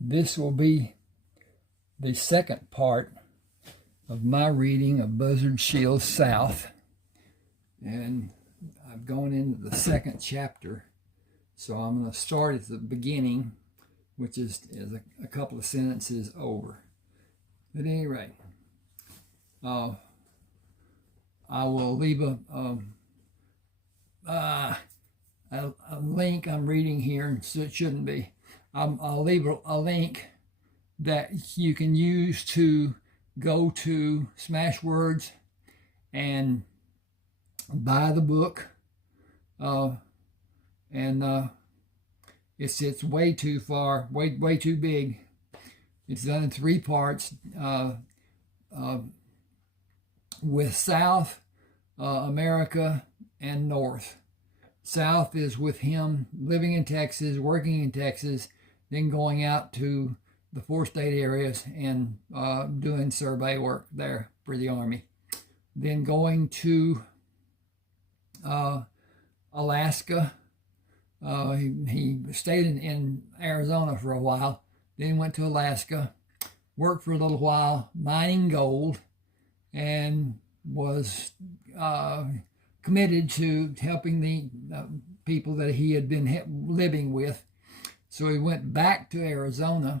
This will be the second part of my reading of Buzzard Shields South. And I've gone into the second chapter. So I'm going to start at the beginning, which is a couple of sentences over. At any rate, I will leave a link. I'm reading here, so it shouldn't be. I'll leave a link that you can use to go to Smashwords and buy the book. It's way too far, way too big. It's done in 3 parts with South America and North. South is with him living in Texas, working in Texas, then going out to the 4 state areas and doing survey work there for the Army. Then going to Alaska. He stayed in Arizona for a while, then went to Alaska, worked for a little while mining gold, and was committed to helping the people that he had been living with. So he went back to Arizona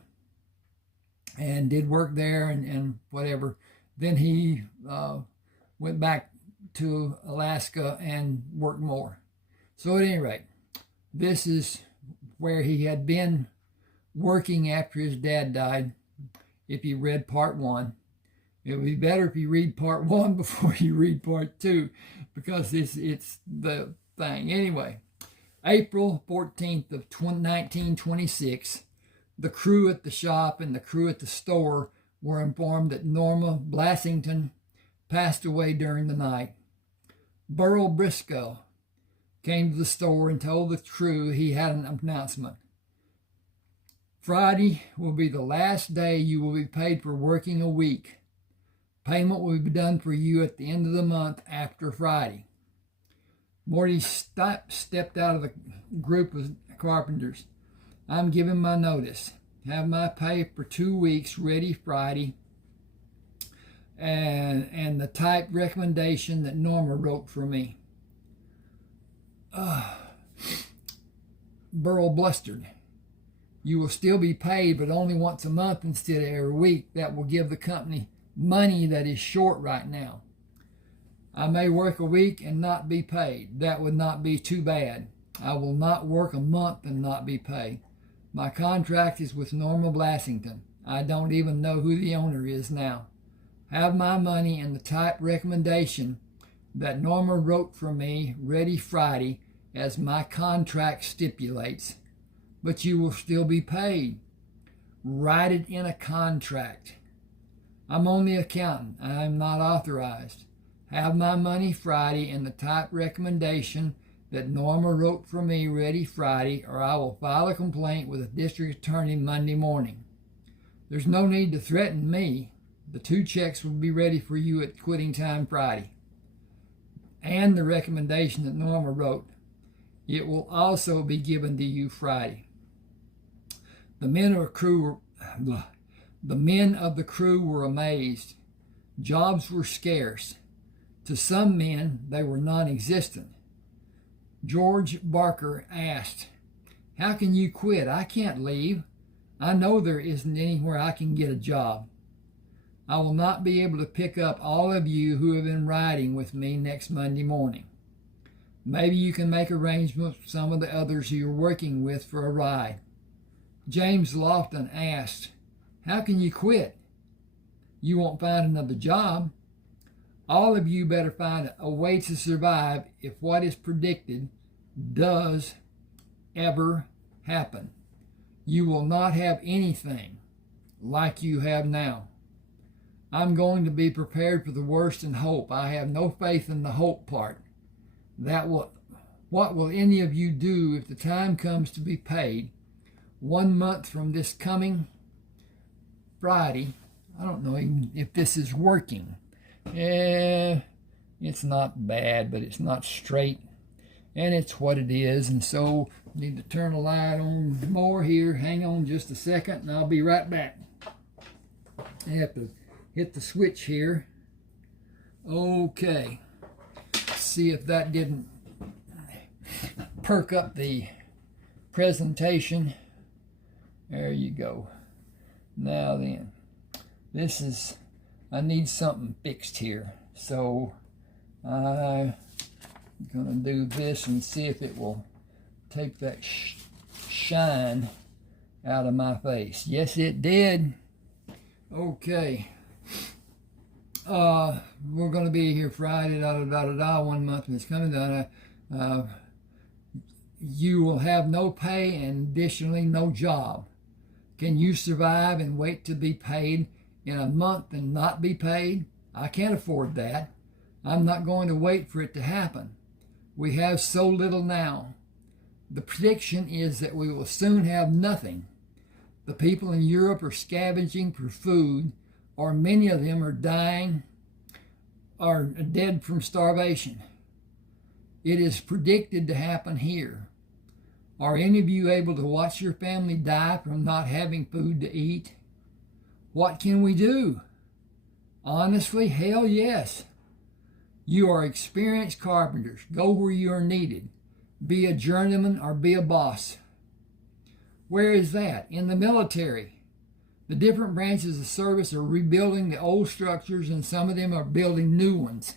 and did work there and whatever. Then he went back to Alaska and worked more. So at any rate, this is where he had been working after his dad died. If you read part 1, it would be better if you read part 1 before you read part 2, because it's the thing. Anyway, April 14th of 1926, the crew at the shop and the crew at the store were informed that Norma Blassington passed away during the night. Burl Briscoe came to the store and told the crew he had an announcement. Friday will be the last day you will be paid for working a week. Payment will be done for you at the end of the month after Friday. Morty stepped out of the group of carpenters. I'm giving my notice. Have my pay for 2 weeks ready Friday. And the typed recommendation that Norma wrote for me. Burl blustered. You will still be paid, but only once a month instead of every week. That will give the company money that is short right now. I may work a week and not be paid. That would not be too bad. I will not work a month and not be paid. My contract is with Norma Blassington. I don't even know who the owner is now. Have my money and the typed recommendation that Norma wrote for me ready Friday as my contract stipulates. But you will still be paid. Write it in a contract. I'm only accountant. I am not authorized. Have my money Friday and the typed recommendation that Norma wrote for me ready Friday, or I will file a complaint with the district attorney Monday morning. There's no need to threaten me. The 2 checks will be ready for you at quitting time Friday. And the recommendation that Norma wrote. It will also be given to you Friday. The men of the crew were amazed. Jobs were scarce. To some men, they were non-existent. George Barker asked, "How can you quit? I can't leave. I know there isn't anywhere I can get a job. I will not be able to pick up all of you who have been riding with me next Monday morning. Maybe you can make arrangements with some of the others who you're working with for a ride." James Lofton asked, "How can you quit? You won't find another job. All of you better find a way to survive if what is predicted does ever happen. You will not have anything like you have now. I'm going to be prepared for the worst and hope. I have no faith in the hope part. What will any of you do if the time comes to be paid 1 month from this coming Friday?" I don't know even if this is working. It's not bad, but it's not straight. and it's what it is. And so need to turn the light on more here. Hang on just a second and I'll be right back. I have to hit the switch here. Okay, see if that didn't perk up the presentation. There you go. Now then, I need something fixed here, so I'm gonna do this and see if it will take that shine out of my face. Yes, it did. Okay. We're going to be here Friday, 1 month, and it's coming down. You will have no pay and additionally no job. Can you survive and wait to be paid in a month and not be paid? I can't afford that. I'm not going to wait for it to happen. We have so little now. The prediction is that we will soon have nothing. The people in Europe are scavenging for food, or many of them are dying or dead from starvation. It is predicted to happen here. Are any of you able to watch your family die from not having food to eat? What can we do? Honestly, hell yes. You are experienced carpenters. Go where you are needed. Be a journeyman or be a boss. Where is that? In the military. The different branches of service are rebuilding the old structures, and some of them are building new ones.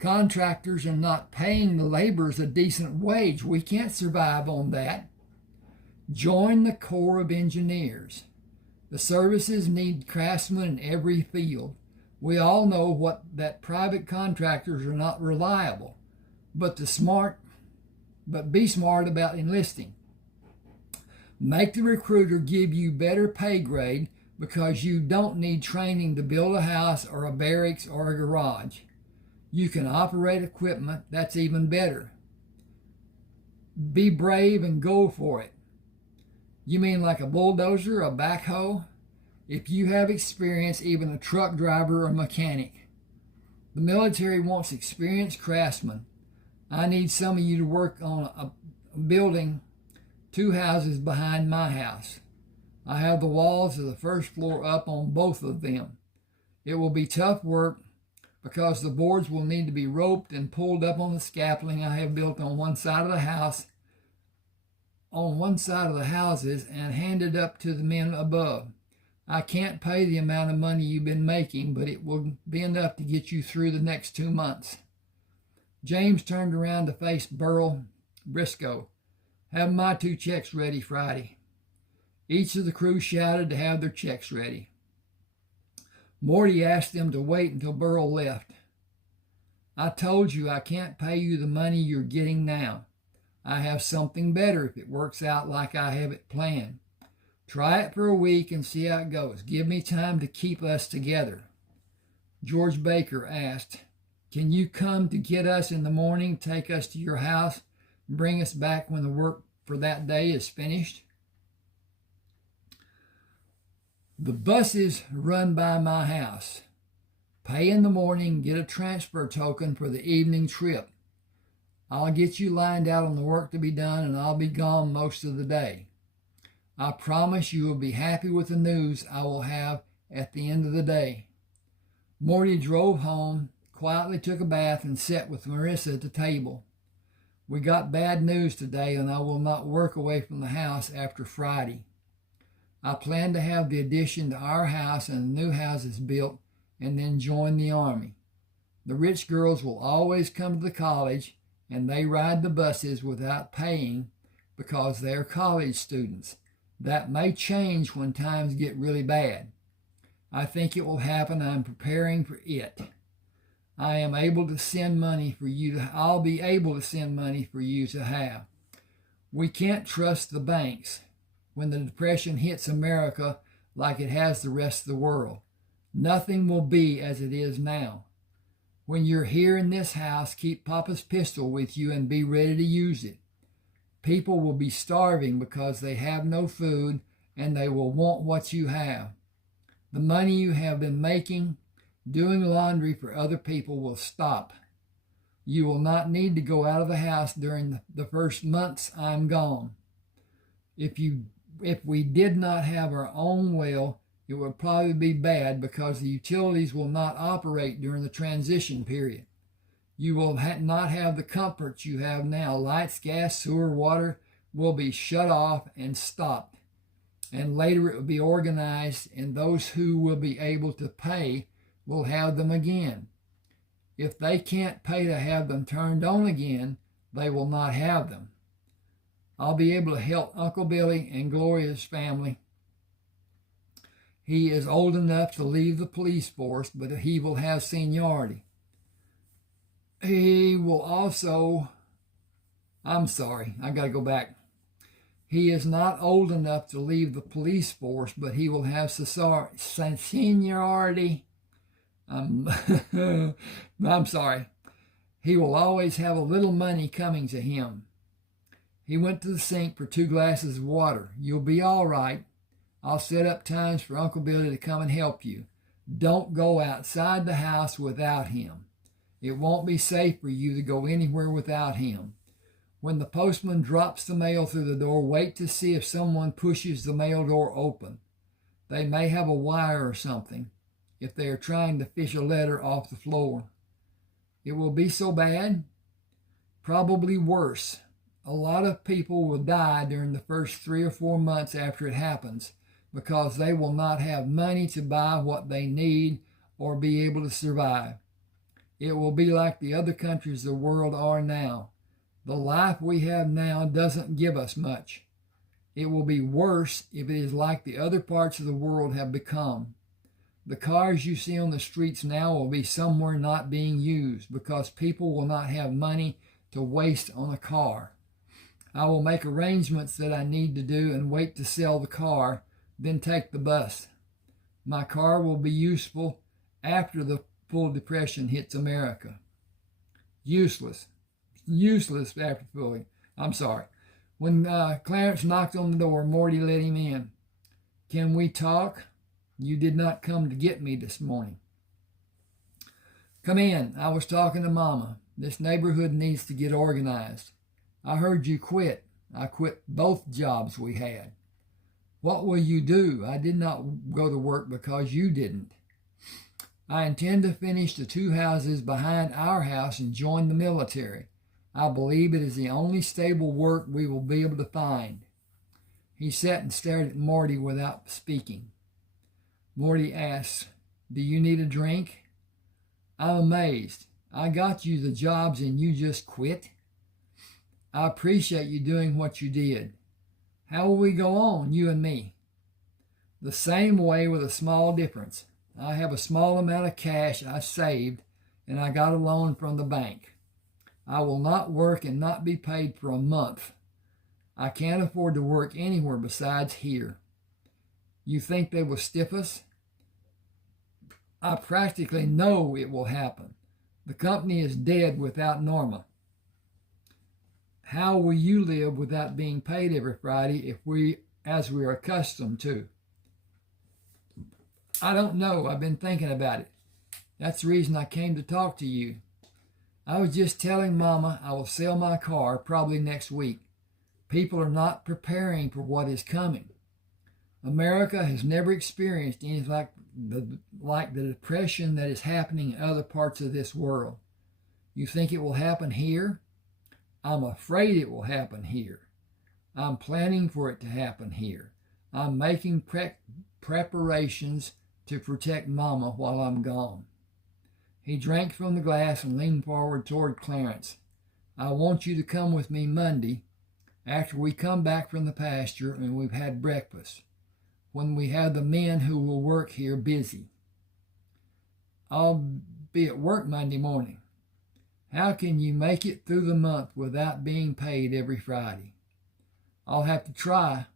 Contractors are not paying the laborers a decent wage. We can't survive on that. Join the Corps of Engineers. The services need craftsmen in every field. We all know that private contractors are not reliable, but be smart about enlisting. Make the recruiter give you better pay grade because you don't need training to build a house or a barracks or a garage. You can operate equipment. That's even better. Be brave and go for it. You mean like a bulldozer, a backhoe? If you have experience, even a truck driver or mechanic. The military wants experienced craftsmen. I need some of you to work on a building 2 houses behind my house. I have the walls of the first floor up on both of them. It will be tough work because the boards will need to be roped and pulled up on the scaffolding I have built on one side of the house, on one side of the houses, and handed up to the men above. I can't pay the amount of money you've been making, but it will be enough to get you through the next 2 months. James turned around to face Burl Briscoe. Have my 2 checks ready Friday. Each of the crew shouted to have their checks ready. Morty asked them to wait until Burl left. I told you I can't pay you the money you're getting now. I have something better if it works out like I have it planned. Try it for a week and see how it goes. Give me time to keep us together. George Baker asked, can you come to get us in the morning, take us to your house, and bring us back when the work for that day is finished? The buses run by my house. Pay in the morning, get a transfer token for the evening trip. I'll get you lined out on the work to be done, and I'll be gone most of the day. I promise you will be happy with the news I will have at the end of the day. Morty drove home, quietly took a bath, and sat with Marissa at the table. We got bad news today, and I will not work away from the house after Friday. I plan to have the addition to our house and the new houses built and then join the Army. The rich girls will always come to the college, and they ride the buses without paying because they're college students. That may change when times get really bad. I think it will happen. I'm preparing for it. I'll be able to send money for you to have. We can't trust the banks when the Depression hits America like it has the rest of the world. Nothing will be as it is now. When you're here in this house, keep Papa's pistol with you and be ready to use it. People will be starving because they have no food, and they will want what you have. The money you have been making, doing laundry for other people, will stop. You will not need to go out of the house during the first months I'm gone. If we did not have our own well, it would probably be bad because the utilities will not operate during the transition period. You will not have the comforts you have now. Lights, gas, sewer, water will be shut off and stopped. And later it will be organized, and those who will be able to pay will have them again. If they can't pay to have them turned on again, they will not have them. I'll be able to help Uncle Billy and Gloria's family. He is old enough to leave the police force, but he will have seniority. He will also, I'm sorry, I got to go back. He is not old enough to leave the police force, but he will have seniority. I'm sorry. He will always have a little money coming to him. He went to the sink for 2 glasses of water. You'll be all right. I'll set up times for Uncle Billy to come and help you. Don't go outside the house without him. It won't be safe for you to go anywhere without him. When the postman drops the mail through the door, wait to see if someone pushes the mail door open. They may have a wire or something if they are trying to fish a letter off the floor. It will be so bad? Probably worse. A lot of people will die during the first 3 or 4 months after it happens because they will not have money to buy what they need or be able to survive. It will be like the other countries of the world are now. The life we have now doesn't give us much. It will be worse if it is like the other parts of the world have become. The cars you see on the streets now will be somewhere not being used because people will not have money to waste on a car. I will make arrangements that I need to do and wait to sell the car, then take the bus. My car will be useful after the full depression hits America. Useless after fully. I'm sorry. When Clarence knocked on the door, Morty let him in. Can we talk? You did not come to get me this morning. Come in. I was talking to Mama. This neighborhood needs to get organized. I heard you quit. I quit both jobs we had. What will you do? I did not go to work because you didn't. I intend to finish the 2 houses behind our house and join the military. I believe it is the only stable work we will be able to find. He sat and stared at Morty without speaking. Morty asked, Do you need a drink? I'm amazed. I got you the jobs and you just quit? I appreciate you doing what you did. How will we go on, you and me? The same way with a small difference. I have a small amount of cash I saved and I got a loan from the bank. I will not work and not be paid for a month. I can't afford to work anywhere besides here. You think they will stiff us? I practically know it will happen. The company is dead without Norma. How will you live without being paid every Friday as we are accustomed to? I don't know. I've been thinking about it. That's the reason I came to talk to you. I was just telling Mama I will sell my car probably next week. People are not preparing for what is coming. America has never experienced anything like the depression that is happening in other parts of this world. You think it will happen here? I'm afraid it will happen here. I'm planning for it to happen here. I'm making preparations to protect Mama while I'm gone. He drank from the glass and leaned forward toward Clarence. I want you to come with me Monday after we come back from the pasture and we've had breakfast, when we have the men who will work here busy. I'll be at work Monday morning. How can you make it through the month without being paid every Friday? I'll have to try.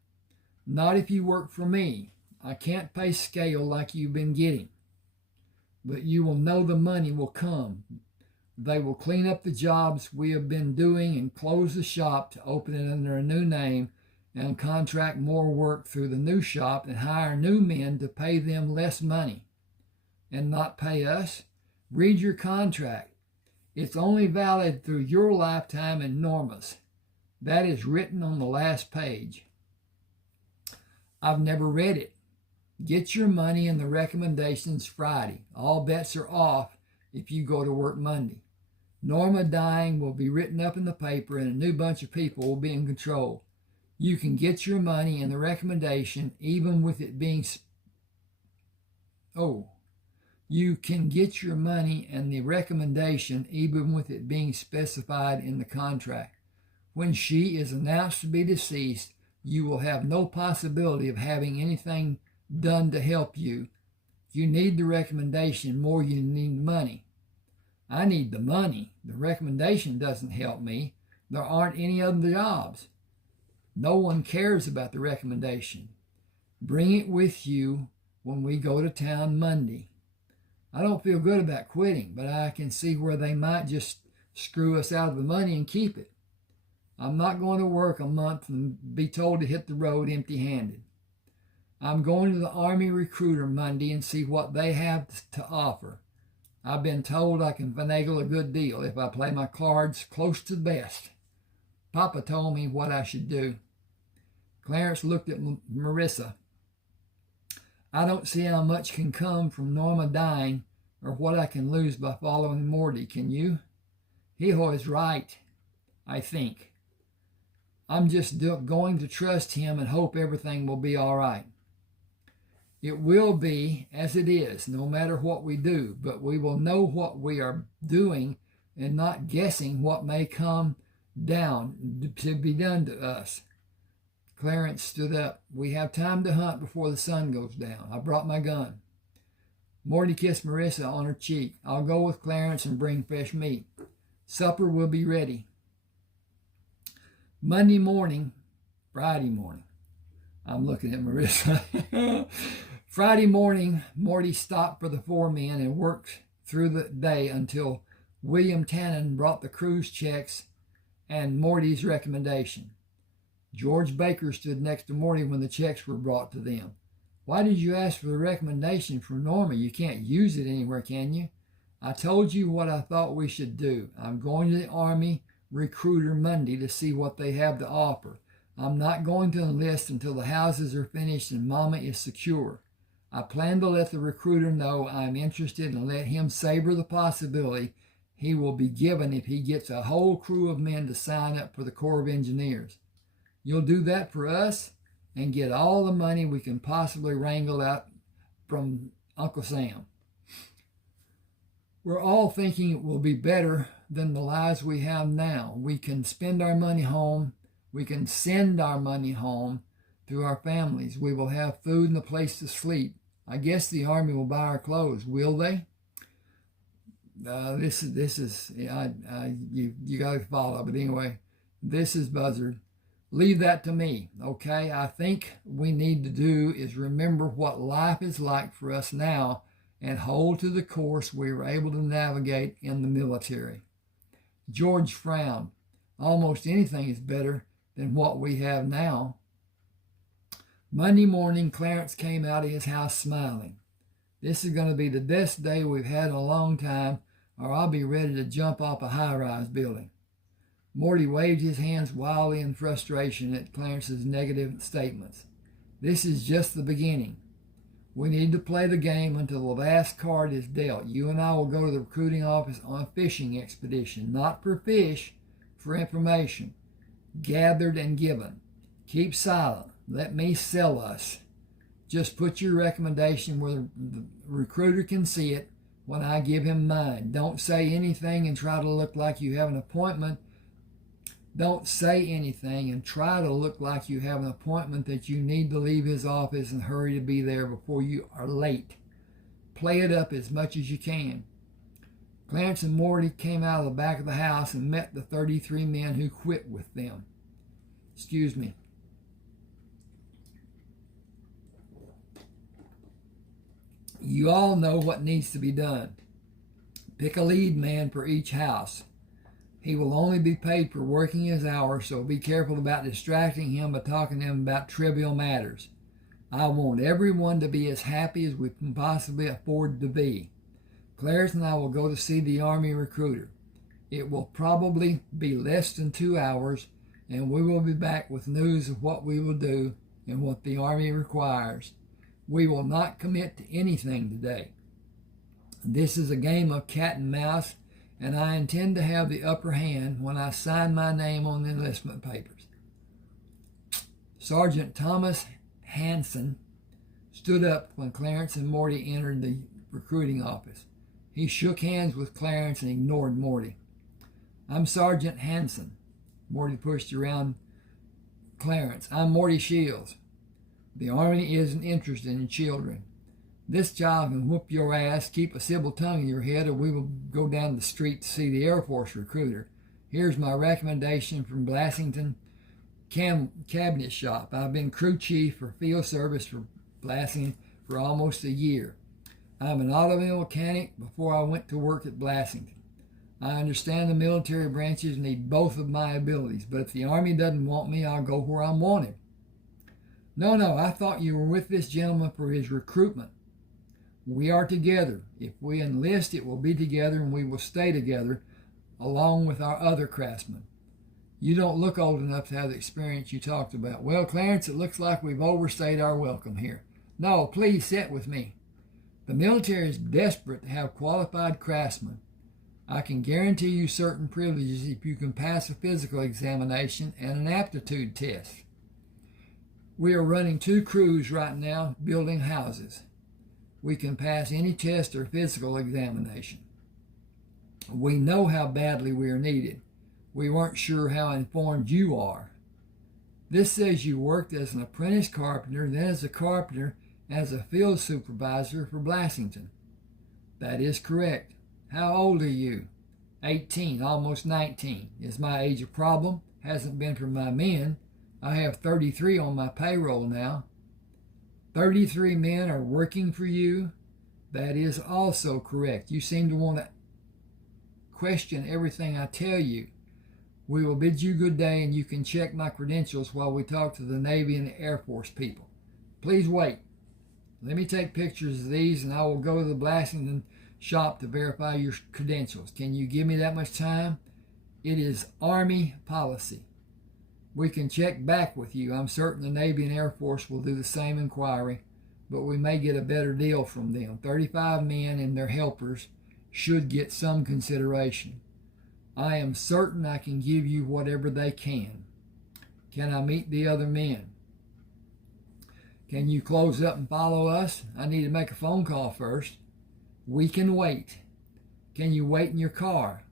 Not if you work for me. I can't pay scale like you've been getting. But you will know the money will come. They will clean up the jobs we have been doing and close the shop to open it under a new name and contract more work through the new shop and hire new men to pay them less money and not pay us. Read your contract. It's only valid through your lifetime and Norma's. That is written on the last page. I've never read it. Get your money in the recommendations Friday. All bets are off if you go to work Monday. Norma dying will be written up in the paper and a new bunch of people will be in control. You can get your money in the recommendation even with it being... You can get your money and the recommendation even with it being specified in the contract. When she is announced to be deceased, you will have no possibility of having anything done to help you. You need the recommendation more than you need the money. I need the money. The recommendation doesn't help me. There aren't any other jobs. No one cares about the recommendation. Bring it with you when we go to town Monday. I don't feel good about quitting, but I can see where they might just screw us out of the money and keep it. I'm not going to work a month and be told to hit the road empty-handed. I'm going to the Army recruiter Monday and see what they have to offer. I've been told I can finagle a good deal if I play my cards close to the vest. Papa told me what I should do. Clarence looked at Marissa. I don't see how much can come from Norma dying or what I can lose by following Morty, can you? He was right, I think. I'm just going to trust him and hope everything will be all right. It will be as it is, no matter what we do, but we will know what we are doing and not guessing what may come down to be done to us. Clarence stood up. We have time to hunt before the sun goes down. I brought my gun. Morty kissed Marissa on her cheek. I'll go with Clarence and bring fresh meat. Supper will be ready. Friday morning, I'm looking at Marissa. Friday morning, Morty stopped for the 4 men and worked through the day until William Tannen brought the cruise checks and Morty's recommendation. George Baker stood next to Morty when the checks were brought to them. Why did you ask for the recommendation from Norma? You can't use it anywhere, can you? I told you what I thought we should do. I'm going to the Army recruiter Monday to see what they have to offer. I'm not going to enlist until the houses are finished and Mama is secure. I plan to let the recruiter know I'm interested and let him savor the possibility he will be given if he gets a whole crew of men to sign up for the Corps of Engineers. You'll do that for us and get all the money we can possibly wrangle out from Uncle Sam. We're all thinking it will be better than the lives we have now. We can spend our money home. We can send our money home to our families. We will have food and a place to sleep. I guess the Army will buy our clothes. Will they? You got to follow. But anyway, this is Buzzard. Leave that to me, okay? I think we need to do is remember what life is like for us now and hold to the course we were able to navigate in the military. George frowned. Almost anything is better than what we have now. Monday morning, Clarence came out of his house smiling. This is going to be the best day we've had in a long time, or I'll be ready to jump off a high-rise building. Morty waved his hands wildly in frustration at Clarence's negative statements. This is just the beginning. We need to play the game until the last card is dealt. You and I will go to the recruiting office on a fishing expedition, not for fish, for information, gathered and given. Keep silent. Let me sell us. Just put your recommendation where the recruiter can see it when I give him mine. Don't say anything and try to look like you have an appointment. Don't say anything and try to look like you have an appointment that you need to leave his office and hurry to be there before you are late. Play it up as much as you can. Clarence and Morty came out of the back of the house and met the 33 men who quit with them. Excuse me. You all know what needs to be done. Pick a lead man for each house. He will only be paid for working his hours, so be careful about distracting him by talking to him about trivial matters. I want everyone to be as happy as we can possibly afford to be. Clarence and I will go to see the Army recruiter. It will probably be less than 2 hours, and we will be back with news of what we will do and what the Army requires. We will not commit to anything today. This is a game of cat and mouse, and I intend to have the upper hand when I sign my name on the enlistment papers. Sergeant Thomas Hanson stood up when Clarence and Morty entered the recruiting office. He shook hands with Clarence and ignored Morty. I'm Sergeant Hanson. Morty pushed around Clarence. I'm Morty Shields. The Army isn't interested in children. This child can whoop your ass, keep a civil tongue in your head, or we will go down the street to see the Air Force recruiter. Here's my recommendation from Blassington Cabinet Shop. I've been crew chief for field service for Blassington for almost a year. I'm an automobile mechanic before I went to work at Blassington. I understand the military branches need both of my abilities, but if the Army doesn't want me, I'll go where I'm wanted. No, I thought you were with this gentleman for his recruitment. We are together. If we enlist, it will be together, and we will stay together, along with our other craftsmen. You don't look old enough to have the experience you talked about. Well, Clarence, it looks like we've overstayed our welcome here. No, please sit with me. The military is desperate to have qualified craftsmen. I can guarantee you certain privileges if you can pass a physical examination and an aptitude test. We are running 2 crews right now building houses. We can pass any test or physical examination. We know how badly we are needed. We weren't sure how informed you are. This says you worked as an apprentice carpenter, then as a carpenter, as a field supervisor for Blassington. That is correct. How old are you? 18, almost 19. Is my age a problem? Hasn't been for my men. I have 33 on my payroll now. 33 men are working for you? That is also correct. You seem to want to question everything I tell you. We will bid you good day, and you can check my credentials while we talk to the Navy and the Air Force people. Please wait. Let me take pictures of these, and I will go to the Blassington shop to verify your credentials. Can you give me that much time? It is Army policy. We can check back with you. I'm certain the Navy and Air Force will do the same inquiry, but we may get a better deal from them. 35 men and their helpers should get some consideration. I am certain I can give you whatever they can. Can I meet the other men? Can you close up and follow us? I need to make a phone call first. We can wait. Can you wait in your car?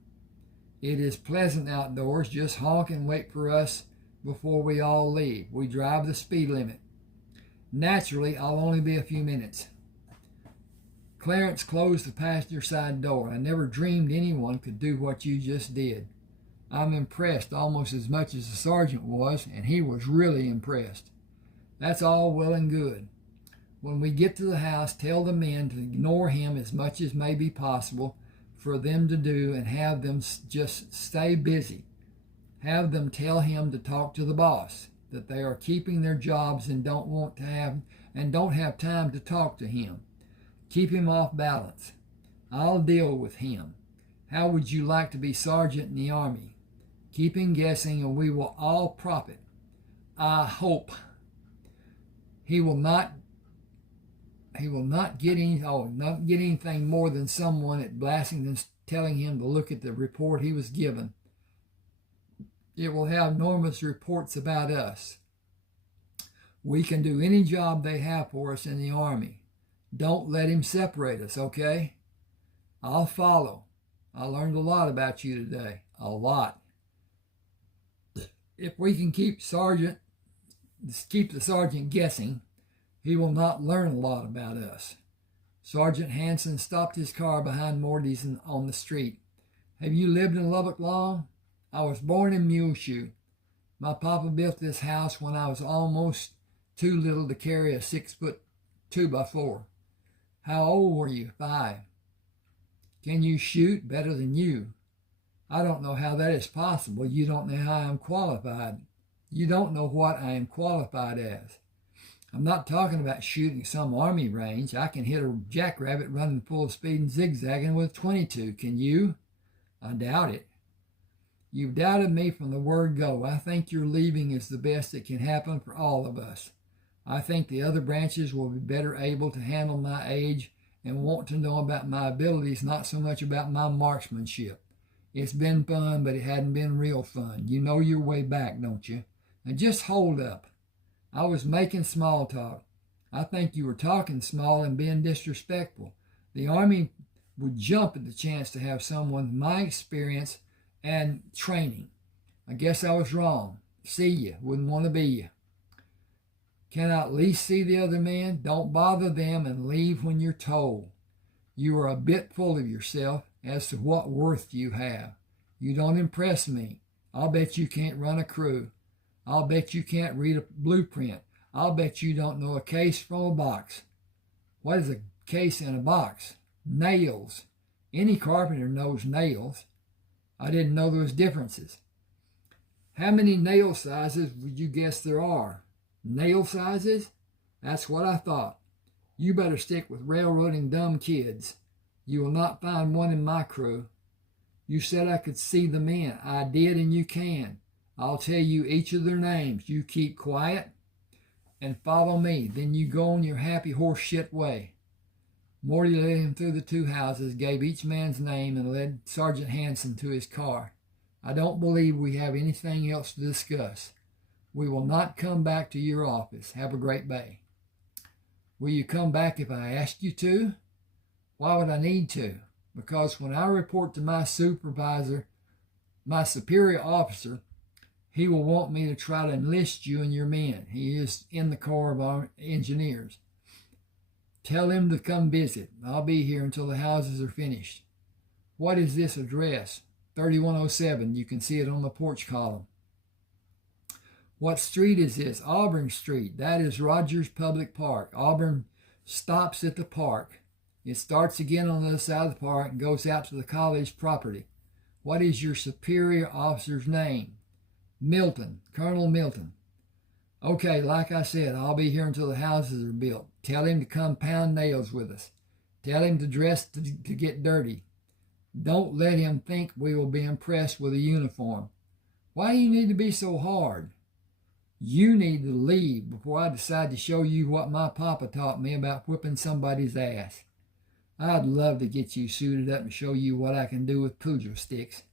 It is pleasant outdoors. Just honk and wait for us before we all leave. We drive the speed limit. Naturally, I'll only be a few minutes. Clarence closed the passenger side door. I never dreamed anyone could do what you just did. I'm impressed almost as much as the sergeant was, and he was really impressed. That's all well and good. When we get to the house, tell the men to ignore him as much as may be possible for them to do, and have them just stay busy. Have them tell him to talk to the boss, that they are keeping their jobs and don't have time to talk to him. Keep him off balance. I'll deal with him. How would you like to be sergeant in the Army? Keep him guessing, and we will all profit. I hope. He will not get anything more than someone at Blassington telling him to look at the report he was given. It will have enormous reports about us. We can do any job they have for us in the Army. Don't let him separate us, okay? I'll follow. I learned a lot about you today. A lot. If we can keep the sergeant guessing, he will not learn a lot about us. Sergeant Hanson stopped his car behind Morty's on the street. Have you lived in Lubbock long? I was born in Muleshoe. My papa built this house when I was almost too little to carry a 6-foot 2x4. How old were you? 5. Can you shoot? Better than you. I don't know how that is possible. You don't know how I'm qualified. You don't know what I am qualified as. I'm not talking about shooting some Army range. I can hit a jackrabbit running full speed and zigzagging with 22. Can you? I doubt it. You've doubted me from the word go. I think your leaving is the best that can happen for all of us. I think the other branches will be better able to handle my age and want to know about my abilities, not so much about my marksmanship. It's been fun, but it hadn't been real fun. You know your way back, don't you? Now just hold up. I was making small talk. I think you were talking small and being disrespectful. The Army would jump at the chance to have someone with my experience and training. I guess I was wrong. See you. Wouldn't want to be you. Can I at least see the other men? Don't bother them and leave when you're told. You are a bit full of yourself as to what worth you have. You don't impress me. I'll bet you can't run a crew. I'll bet you can't read a blueprint. I'll bet you don't know a case from a box. What is a case in a box? Nails. Any carpenter knows nails. I didn't know there was differences. How many nail sizes would you guess there are? Nail sizes? That's what I thought. You better stick with railroading dumb kids. You will not find one in my crew. You said I could see the men. I did, and you can. I'll tell you each of their names. You keep quiet and follow me. Then you go on your happy horse shit way. Morty led him through the two houses, gave each man's name, and led Sergeant Hanson to his car. I don't believe we have anything else to discuss. We will not come back to your office. Have a great day. Will you come back if I ask you to? Why would I need to? Because when I report to my supervisor, my superior officer, he will want me to try to enlist you and your men. He is in the Corps of our engineers. Tell him to come visit. I'll be here until the houses are finished. What is this address? 3107. You can see it on the porch column. What street is this? Auburn Street. That is Rogers Public Park. Auburn stops at the park. It starts again on the other side of the park and goes out to the college property. What is your superior officer's name? Milton. Colonel Milton. Okay, like I said, I'll be here until the houses are built. Tell him to come pound nails with us. Tell him to dress to get dirty. Don't let him think we will be impressed with a uniform. Why do you need to be so hard? You need to leave before I decide to show you what my papa taught me about whipping somebody's ass. I'd love to get you suited up and show you what I can do with poodle sticks.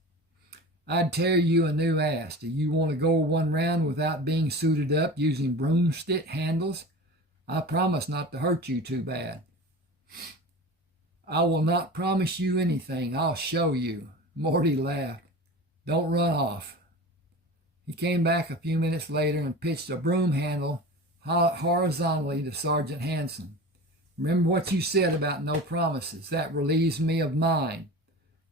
I'd tear you a new ass. Do you want to go one round without being suited up using broomstick handles? I promise not to hurt you too bad. I will not promise you anything. I'll show you. Morty laughed. Don't run off. He came back a few minutes later and pitched a broom handle horizontally to Sergeant Hanson. Remember what you said about no promises. That relieves me of mine.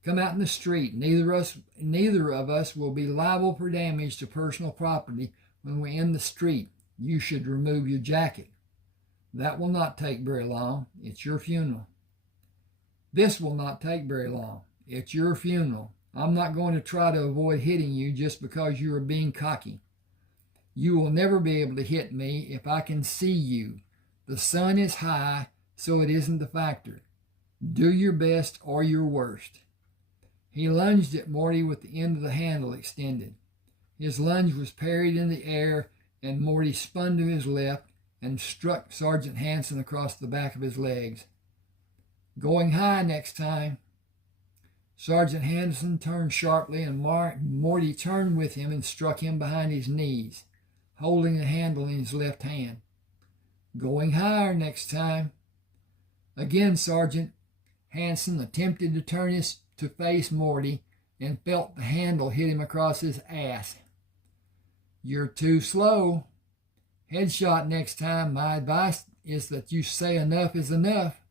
Come out in the street. Neither of us will be liable for damage to personal property when we're in the street. You should remove your jacket. That will not take very long. It's your funeral. This will not take very long. It's your funeral. I'm not going to try to avoid hitting you just because you are being cocky. You will never be able to hit me if I can see you. The sun is high, so it isn't the factor. Do your best or your worst. He lunged at Morty with the end of the handle extended. His lunge was parried in the air, and Morty spun to his left and struck Sergeant Hanson across the back of his legs. Going high next time. Sergeant Hanson turned sharply, and Morty turned with him and struck him behind his knees, holding the handle in his left hand. Going higher next time. Again, Sergeant Hanson attempted to turn to face Morty and felt the handle hit him across his ass. You're too slow. Headshot next time. My advice is that you say enough is enough.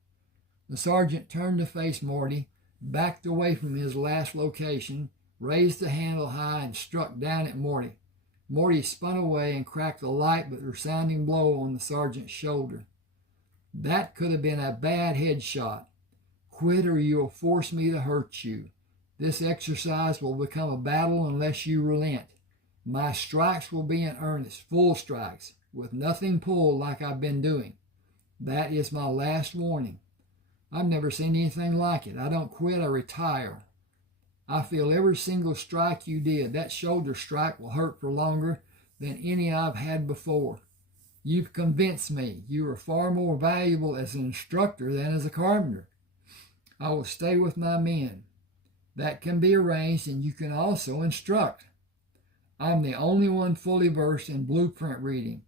The sergeant turned to face Morty, backed away from his last location, raised the handle high, and struck down at Morty. Morty spun away and cracked a light but resounding blow on the sergeant's shoulder. That could have been a bad headshot. Quit or you'll force me to hurt you. This exercise will become a battle unless you relent. My strikes will be in earnest, full strikes, with nothing pulled like I've been doing. That is my last warning. I've never seen anything like it. I don't quit, I retire. I feel every single strike you did. That shoulder strike will hurt for longer than any I've had before. You've convinced me you are far more valuable as an instructor than as a carpenter. I will stay with my men. That can be arranged, and you can also instruct. I'm the only one fully versed in blueprint reading.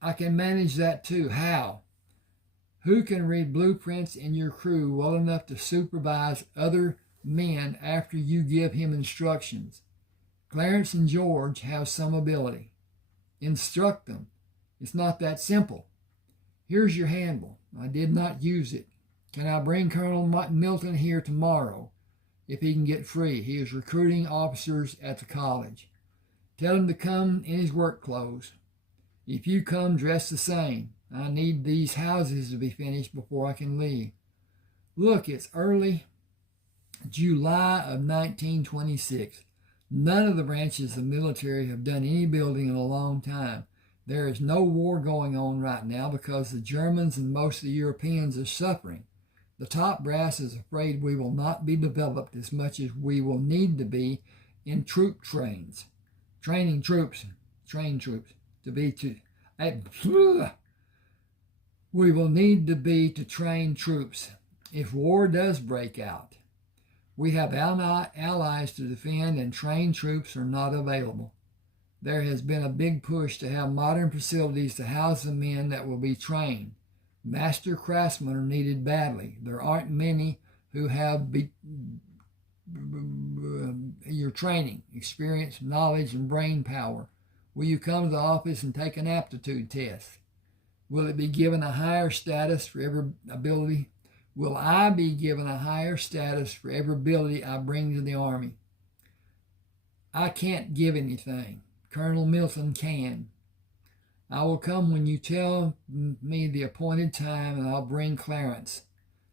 I can manage that too. How? Who can read blueprints in your crew well enough to supervise other men after you give him instructions? Clarence and George have some ability. Instruct them. It's not that simple. Here's your handle. I did not use it. Can I bring Colonel Milton here tomorrow if he can get free? He is recruiting officers at the college. Tell him to come in his work clothes. If you come, dress the same. I need these houses to be finished before I can leave. Look, it's early July of 1926. None of the branches of the military have done any building in a long time. There is no war going on right now because the Germans and most of the Europeans are suffering. The top brass is afraid we will not be developed as much as we will need to be in troop trains. Train troops to be to... We will need to be to train troops if war does break out. We have allies to defend, and trained troops are not available. There has been a big push to have modern facilities to house the men that will be trained. Master craftsmen are needed badly. There aren't many who have your training, experience, knowledge, and brain power. Will you come to the office and take an aptitude test? Will it be given a higher status for every ability? Will I be given a higher status for every ability I bring to the Army? I can't give anything. Colonel Milton can. I will come when you tell me the appointed time, and I'll bring Clarence.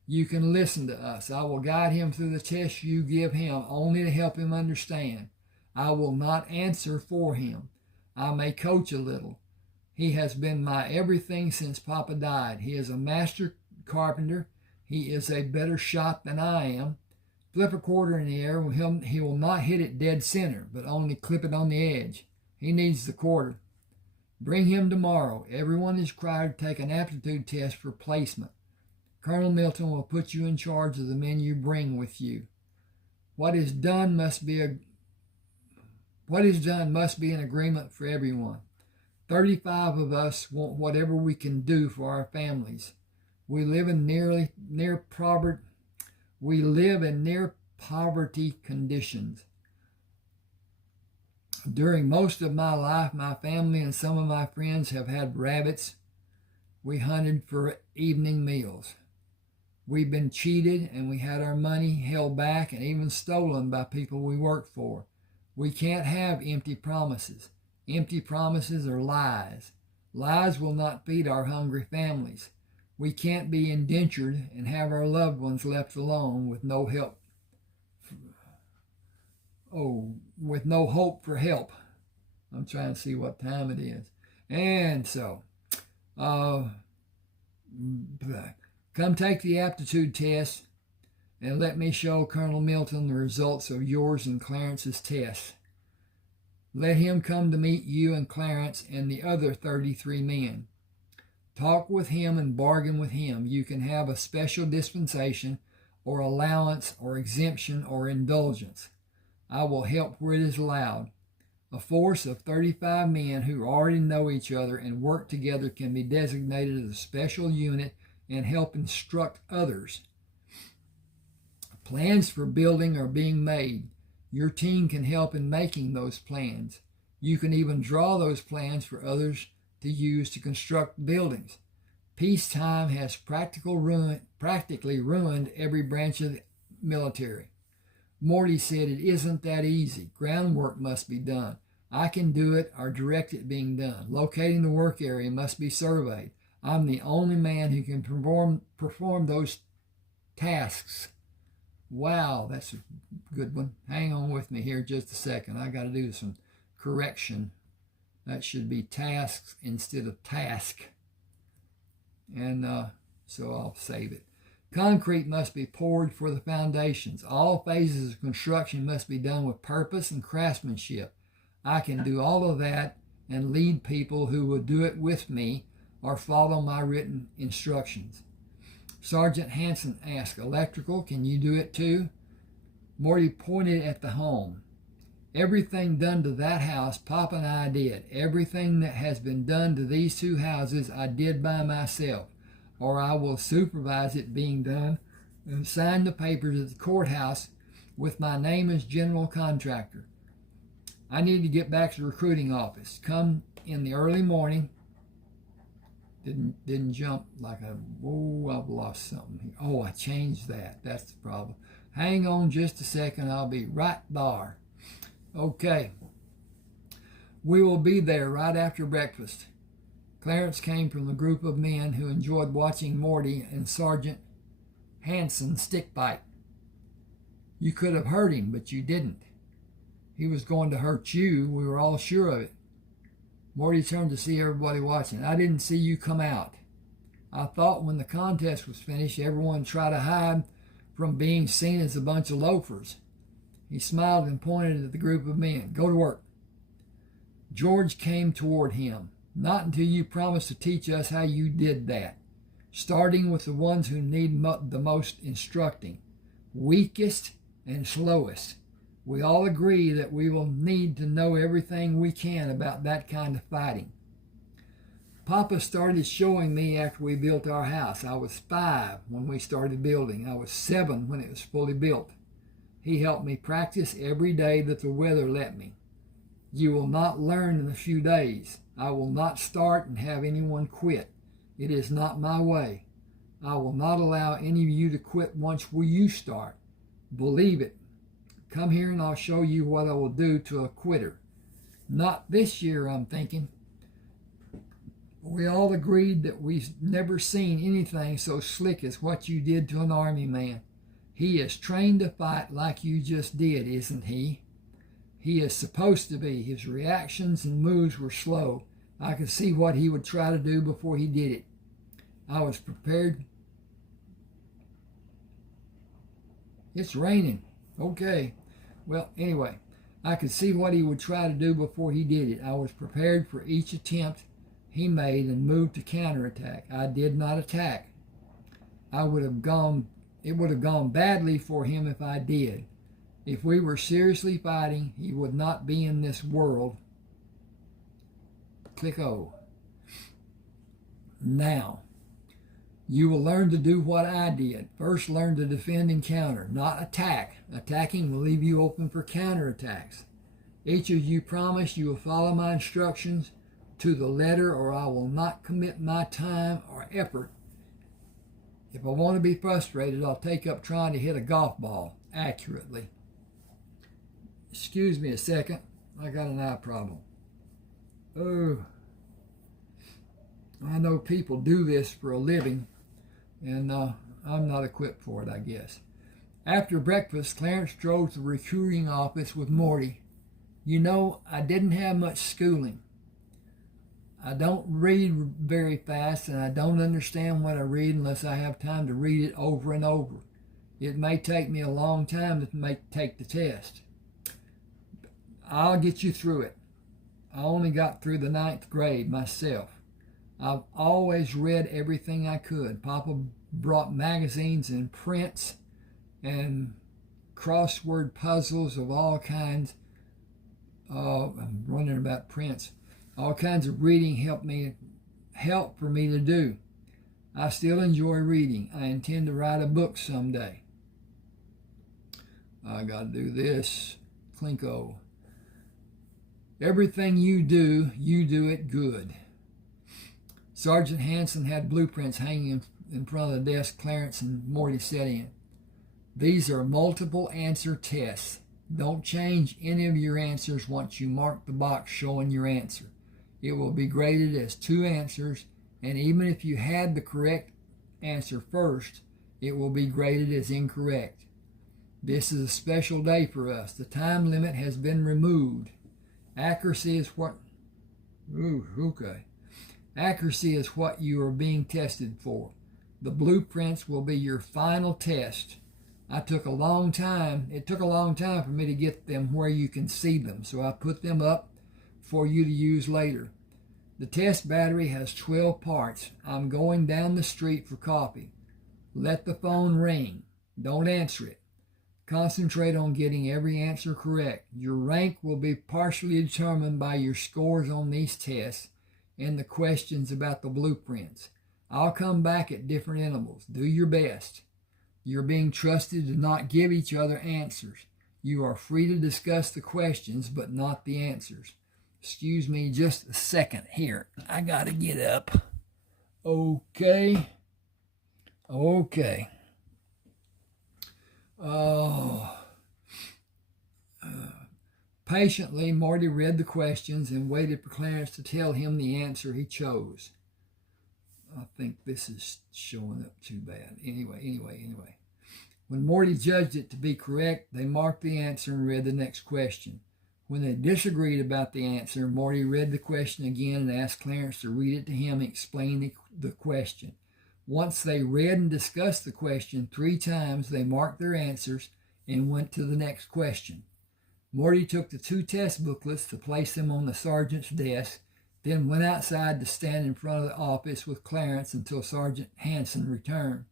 You can listen to us. I will guide him through the tests you give him, only to help him understand. I will not answer for him. I may coach a little. He has been my everything since Papa died. He is a master carpenter. He is a better shot than I am. Flip a quarter in the air. He will not hit it dead center, but only clip it on the edge. He needs the quarter. Bring him tomorrow. Everyone is required to take an aptitude test for placement. Colonel Milton will put you in charge of the men you bring with you. What is done must be an agreement for everyone. 35 of us want whatever we can do for our families. We live in near poverty conditions. During most of my life, my family and some of my friends have had rabbits. We hunted for evening meals. We've been cheated, and we had our money held back and even stolen by people we worked for. We can't have empty promises. Empty promises are lies. Lies will not feed our hungry families. We can't be indentured and have our loved ones left alone with no help. With no hope for help. I'm trying to see what time it is. And so, come take the aptitude test and let me show Colonel Milton the results of yours and Clarence's tests. Let him come to meet you and Clarence and the other 33 men. Talk with him and bargain with him. You can have a special dispensation or allowance or exemption or indulgence. I will help where it is allowed. A force of 35 men who already know each other and work together can be designated as a special unit and help instruct others. Plans for building are being made. Your team can help in making those plans. You can even draw those plans for others to use to construct buildings. Peacetime has practically ruined every branch of the military. Morty said it isn't that easy. Groundwork must be done. I can do it or direct it being done. Locating the work area must be surveyed. I'm the only man who can perform those tasks. Wow, that's a good one. Hang on with me here just a second. I got to do some correction. That should be tasks instead of task. And so I'll save it. Concrete must be poured for the foundations. All phases of construction must be done with purpose and craftsmanship. I can do all of that and lead people who will do it with me or follow my written instructions. Sergeant Hanson asked, electrical, can you do it too? Morty pointed at the home. Everything done to that house, Papa and I did. Everything that has been done to these two houses, I did by myself, or I will supervise it being done and sign the papers at the courthouse with my name as general contractor. I need to get back to the recruiting office. Come in the early morning. Didn't jump like a, oh, I've lost something. Oh, I changed that. That's the problem. Hang on just a second. I'll be right there. Okay. We will be there right after breakfast. Clarence came from the group of men who enjoyed watching Morty and Sergeant Hanson stick fight. You could have hurt him, but you didn't. He was going to hurt you. We were all sure of it. Morty turned to see everybody watching. I didn't see you come out. I thought when the contest was finished, everyone would try to hide from being seen as a bunch of loafers. He smiled and pointed at the group of men. Go to work. George came toward him. Not until you promise to teach us how you did that, starting with the ones who need the most instructing, weakest and slowest. We all agree that we will need to know everything we can about that kind of fighting. Papa started showing me after we built our house. I was 5 when we started building. I was 7 when it was fully built. He helped me practice every day that the weather let me. You will not learn in a few days. I will not start and have anyone quit. It is not my way. I will not allow any of you to quit once you start. Believe it. Come here and I'll show you what I will do to a quitter. Not this year, I'm thinking. We all agreed that we've never seen anything so slick as what you did to an army man. He is trained to fight like you just did, isn't he? He is supposed to be. His reactions and moves were slow. I could see what he would try to do before he did it. I was prepared. It's raining. Okay. Well, anyway, I could see what he would try to do before he did it. I was prepared for each attempt he made and moved to counterattack. I did not attack. It would have gone badly for him if I did. If we were seriously fighting, he would not be in this world. Click O. Now, you will learn to do what I did. First, learn to defend and counter, not attack. Attacking will leave you open for counterattacks. Each of you promise you will follow my instructions to the letter, or I will not commit my time or effort. If I want to be frustrated, I'll take up trying to hit a golf ball accurately. Excuse me a second. I got an eye problem. Oh, I know people do this for a living, and I'm not equipped for it, I guess. After breakfast, Clarence drove to the recruiting office with Morty. You know, I didn't have much schooling. I don't read very fast, and I don't understand what I read unless I have time to read it over and over. It may take me a long time to take the test. I'll get you through it. I only got through the 9th grade myself. I've always read everything I could. Papa brought magazines and prints and crossword puzzles of all kinds. I'm wondering about prints. All kinds of reading help for me to do. I still enjoy reading. I intend to write a book someday. I got to do this. Clinko. Everything you do it good. Sergeant Hanson had blueprints hanging in front of the desk Clarence and Morty sat in. These are multiple answer tests. Don't change any of your answers once you mark the box showing your answer. It will be graded as 2 answers, and even if you had the correct answer first, it will be graded as incorrect. This is a special day for us. The time limit has been removed. Accuracy is what you are being tested for. The blueprints will be your final test. It took a long time for me to get them where you can see them, so I put them up for you to use later. The test battery has 12 parts. I'm going down the street for coffee. Let the phone ring. Don't answer it. Concentrate on getting every answer correct. Your rank will be partially determined by your scores on these tests and the questions about the blueprints. I'll come back at different intervals. Do your best. You're being trusted to not give each other answers. You are free to discuss the questions, but not the answers. Excuse me just a second here. I gotta get up. Okay. Patiently, Morty read the questions and waited for Clarence to tell him the answer he chose. I think this is showing up too bad. Anyway. When Morty judged it to be correct, they marked the answer and read the next question. When they disagreed about the answer, Morty read the question again and asked Clarence to read it to him and explain the question. Once they read and discussed the question 3 times, they marked their answers and went to the next question. Morty took the 2 test booklets to place them on the sergeant's desk, then went outside to stand in front of the office with Clarence until Sergeant Hanson returned.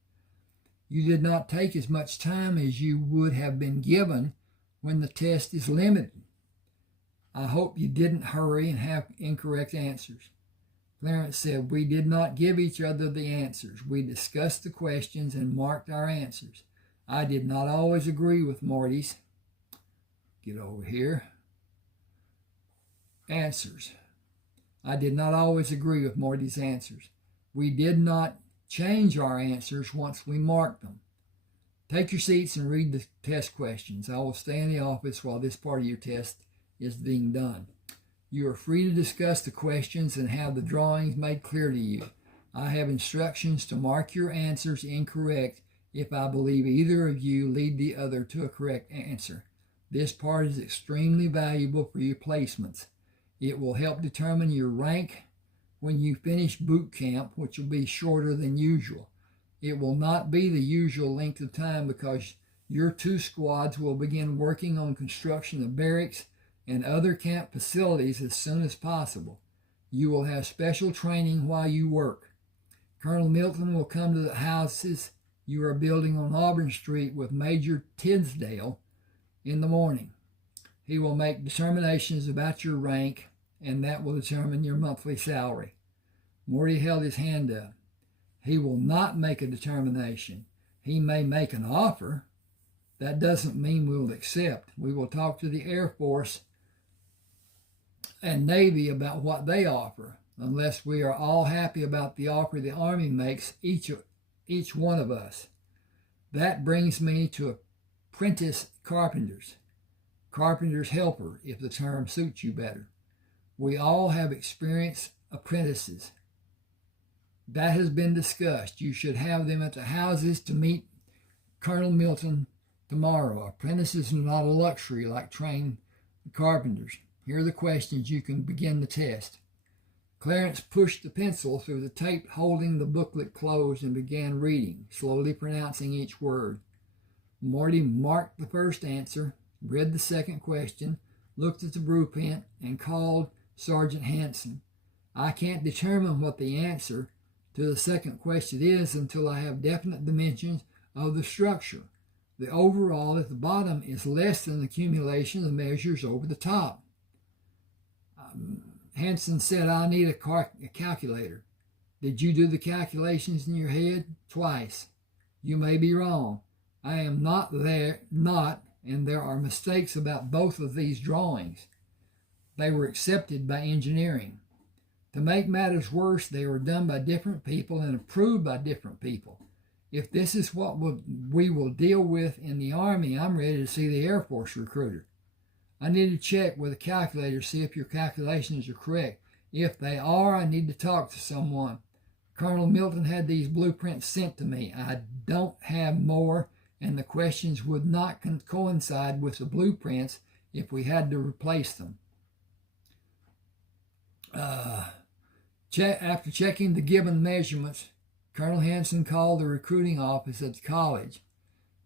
You did not take as much time as you would have been given when the test is limited. I hope you didn't hurry and have incorrect answers. Clarence said, we did not give each other the answers. We discussed the questions and marked our answers. I did not always agree with Morty's. Get over here. Answers. I did not always agree with Morty's answers. We did not change our answers once we marked them. Take your seats and read the test questions. I will stay in the office while this part of your test is being done. You are free to discuss the questions and have the drawings made clear to you. I have instructions to mark your answers incorrect if I believe either of you lead the other to a correct answer. This part is extremely valuable for your placements. It will help determine your rank when you finish boot camp, which will be shorter than usual. It will not be the usual length of time because your 2 squads will begin working on construction of barracks and other camp facilities as soon as possible. You will have special training while you work. Colonel Milton will come to the houses you are building on Auburn Street with Major Tisdale in the morning. He will make determinations about your rank, and that will determine your monthly salary. Morty held his hand up. He will not make a determination. He may make an offer. That doesn't mean we'll accept. We will talk to the Air Force and Navy about what they offer. Unless we are all happy about the offer the Army makes each one of us. That brings me to apprentice carpenters. Carpenter's helper, if the term suits you better. We all have experienced apprentices. That has been discussed. You should have them at the houses to meet Colonel Milton tomorrow. Apprentices are not a luxury like trained carpenters. Here are the questions. You can begin the test. Clarence pushed the pencil through the tape holding the booklet closed and began reading, slowly pronouncing each word. Morty marked the first answer, read the second question, looked at the blueprint, and called Sergeant Hanson. I can't determine what the answer to the second question is until I have definite dimensions of the structure. The overall at the bottom is less than the accumulation of measures over the top. Hanson said, I need a calculator. Did you do the calculations in your head? Twice. You may be wrong. I am not, and there are mistakes about both of these drawings. They were accepted by engineering. To make matters worse, they were done by different people and approved by different people. If this is what we will deal with in the Army, I'm ready to see the Air Force recruiter. I need to check with a calculator to see if your calculations are correct. If they are, I need to talk to someone. Colonel Milton had these blueprints sent to me. I don't have more, and the questions would not coincide with the blueprints if we had to replace them. After checking the given measurements, Colonel Hanson called the recruiting office at the college.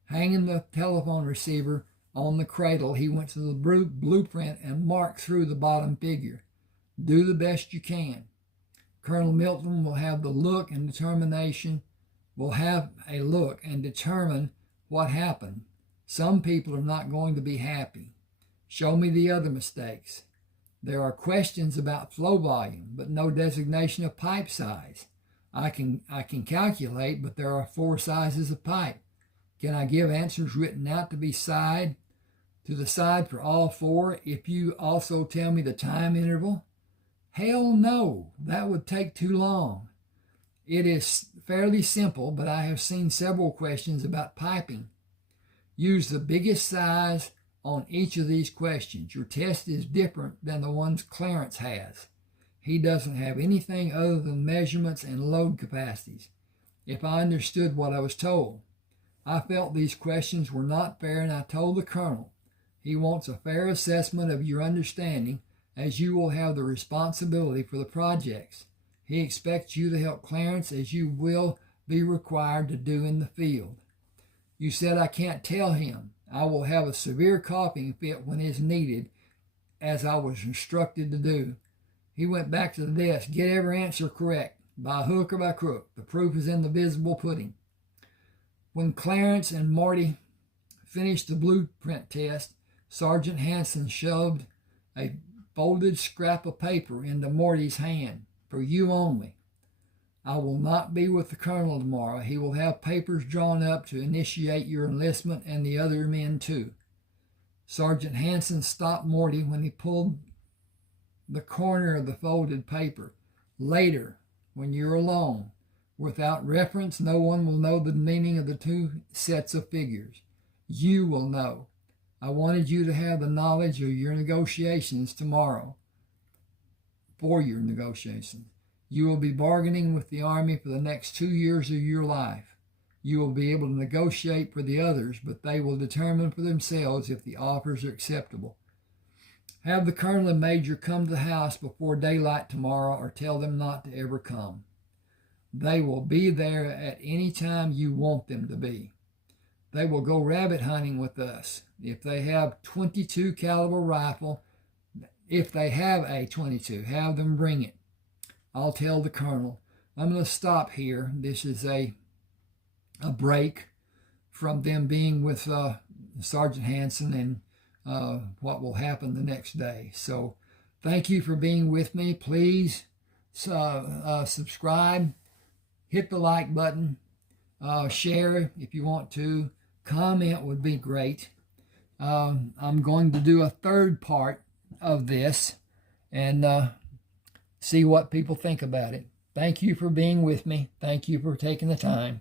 Hanging the telephone receiver on the cradle, he went to the blueprint and marked through the bottom figure. Do the best you can. Colonel Milton will have a look and determine what happened. Some people are not going to be happy. Show me the other mistakes. There are questions about flow volume, but no designation of pipe size. I can calculate, but there are 4 sizes of pipe. Can I give answers written out to the side for all 4 if you also tell me the time interval? Hell no, that would take too long. It is fairly simple, but I have seen several questions about piping. Use the biggest size on each of these questions. Your test is different than the ones Clarence has. He doesn't have anything other than measurements and load capacities. If I understood what I was told, I felt these questions were not fair, and I told the colonel he wants a fair assessment of your understanding, as you will have the responsibility for the projects. He expects you to help Clarence as you will be required to do in the field. You said I can't tell him. I will have a severe coughing fit when it's needed, as I was instructed to do. He went back to the desk. Get every answer correct, by hook or by crook. The proof is in the visible pudding. When Clarence and Marty finished the blueprint test, Sergeant Hanson shoved a folded scrap of paper into Marty's hand. For you only. I will not be with the colonel tomorrow. He will have papers drawn up to initiate your enlistment and the other men too. Sergeant Hanson stopped Morty when he pulled the corner of the folded paper. Later, when you're alone, without reference, no one will know the meaning of the 2 sets of figures. You will know. I wanted you to have the knowledge of your negotiations tomorrow. For your negotiations. You will be bargaining with the Army for the next 2 years of your life. You will be able to negotiate for the others, but they will determine for themselves if the offers are acceptable. Have the colonel and major come to the house before daylight tomorrow, or tell them not to ever come. They will be there at any time you want them to be. They will go rabbit hunting with us. If they have .22 caliber rifle, if they have a .22, have them bring it. I'll tell the colonel. I'm going to stop here. This is a break from them being with Sergeant Hanson and what will happen the next day. So thank you for being with me. Please subscribe, hit the like button, share if you want to. Comment would be great. I'm going to do a 3rd part of this and see what people think about it. Thank you for being with me. Thank you for taking the time.